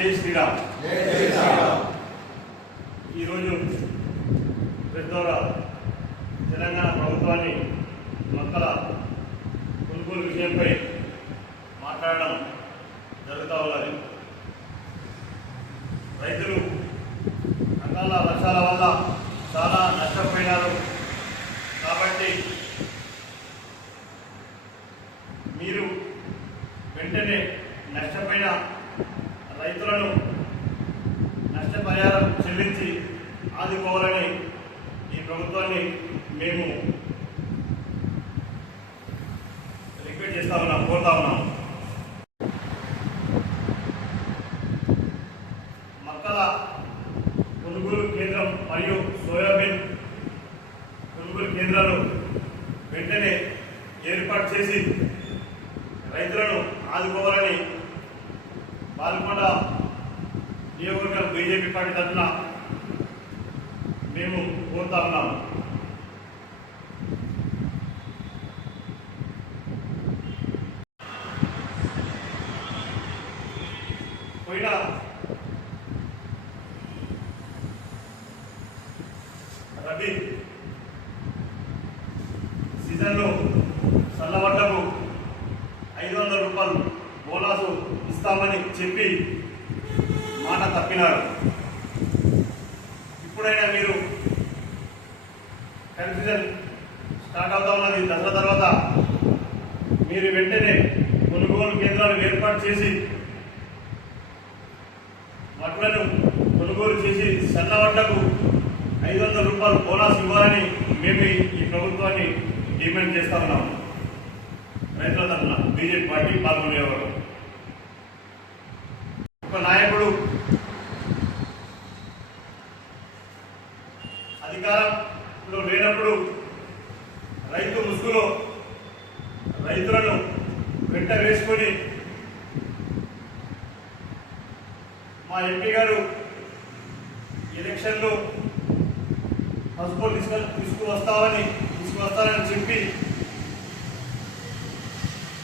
శ్రీరామ్. ఈరోజు పెద్దోర తెలంగాణ ప్రభుత్వాన్ని మొక్కల కొనుగోలు విషయంపై మాట్లాడడం జరుగుతూ ఉన్నది. రైతులు అకాల వర్షాల వల్ల చాలా నష్టపోయినారు కాబట్టి మీరు వెంటనే నష్టపోయిన రైతులను నష్టపరిహారం చెల్లించి ఆదుకోవాలని ఈ ప్రభుత్వాన్ని మేము రిక్వెస్ట్ చేస్తా ఉన్నాం కోరుతా ఉన్నాం. మక్కల కొనుగోలు కేంద్రం మరియు సోయాబీన్ కొనుగోలు కేంద్రాలు వెంటనే ఏర్పాటు చేసి రైతులను ఆదుకోవాలని పాల్గొండ నియోజకవర్గం బీజేపీ పార్టీ తరఫున మేము కోరుతా ఉన్నాము. పోయిన రబీ సీజన్లో సన్నబడ్డకు ఐదు వందల రూపాయలు బోనస్ ఇస్తామని చెప్పి మాట తప్పినారు. ఇప్పుడైనా మీరు కన్ఫ్యూజన్ స్టార్ట్ అవుతా ఉన్నది దసరా తర్వాత మీరు వెంటనే కొనుగోలు కేంద్రాలు ఏర్పాటు చేసి వడ్లను కొనుగోలు చేసి సన్నవడ్లకు ఐదు వందల రూపాయలు బోనస్ ఇవ్వాలని మేము ఈ ప్రభుత్వాన్ని డిమాండ్ చేస్తా ఉన్నాము రైతుల తరఫున బీజేపీ పార్టీ పాల్గొనేవారు. రైతు ముసుగులో రైతులను వెంట వేసుకొని మా ఎంపీ గారు ఎలక్షన్లో పసుపు తీసుకొని తీసుకువస్తామని తీసుకువస్తానని చెప్పి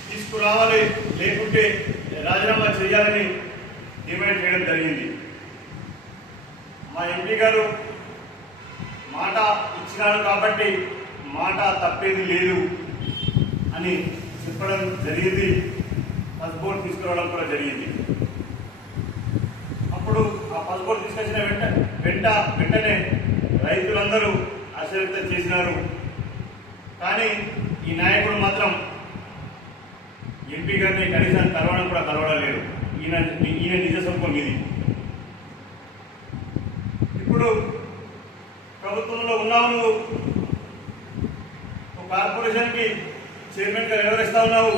తీసుకురావాలి లేకుంటే రాజీనామా చేయాలని డిమాండ్ చేయడం జరిగింది. మా ఎంపీ గారు మాట ఇచ్చినాడు కాబట్టి మాట తప్పేది లేదు అని చెప్పడం జరిగింది. పాస్పోర్ట్ తీసుకురావడం కూడా జరిగింది. అప్పుడు ఆ పాస్పోర్ట్ తీసుకొచ్చిన వెంట వెంట వెంటనే రైతులందరూ ఆశీర్వతం చేసినారు. కానీ ఈ నాయకుడు మాత్రం ఎంపీ గారిని కనీసం కలవడం కూడా కలవడం లేదు ఈయన ఈయన నిజ స్వరూపం ఇది. ఇప్పుడు ప్రభుత్వంలో ఉన్నావు నువ్వు. కార్పొరేషన్కి చైర్మన్గా వ్యవహరిస్తా ఉన్నావు.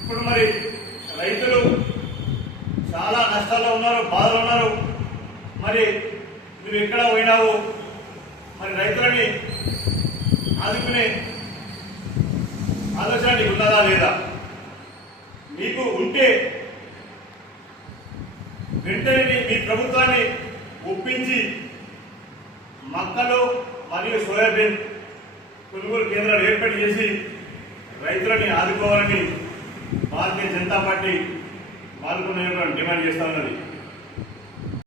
ఇప్పుడు మరి రైతులు చాలా నష్టాల్లో ఉన్నారు బాధలు ఉన్నారు. మరి నువ్వు ఎక్కడ పోయినావు? మరి రైతులని ఆదుకునే ఆలోచన నీకు ఉన్నదా లేదా? మీకు ఉంటే వెంటనే మీ ప్రభుత్వాన్ని ఒప్పించి మక్కలు మరియు సోయాబీన్ కొనుగోలు కేంద్రాలు ఏర్పాటు చేసి రైతులని ఆదుకోవాలని భారతీయ జనతా పార్టీ పాల్గొనే డిమాండ్ చేస్తా ఉన్నది.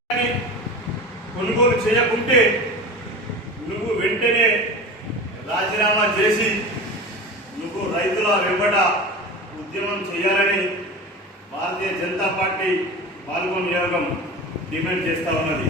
కానీ కొనుగోలు చేయకుంటే నువ్వు వెంటనే రాజీనామా చేసి నువ్వు రైతుల వెంబట ఉద్యమం చేయాలని భారతీయ జనతా పార్టీ పాల్గొని నియోగం డిమాండ్ చేస్తా ఉన్నది.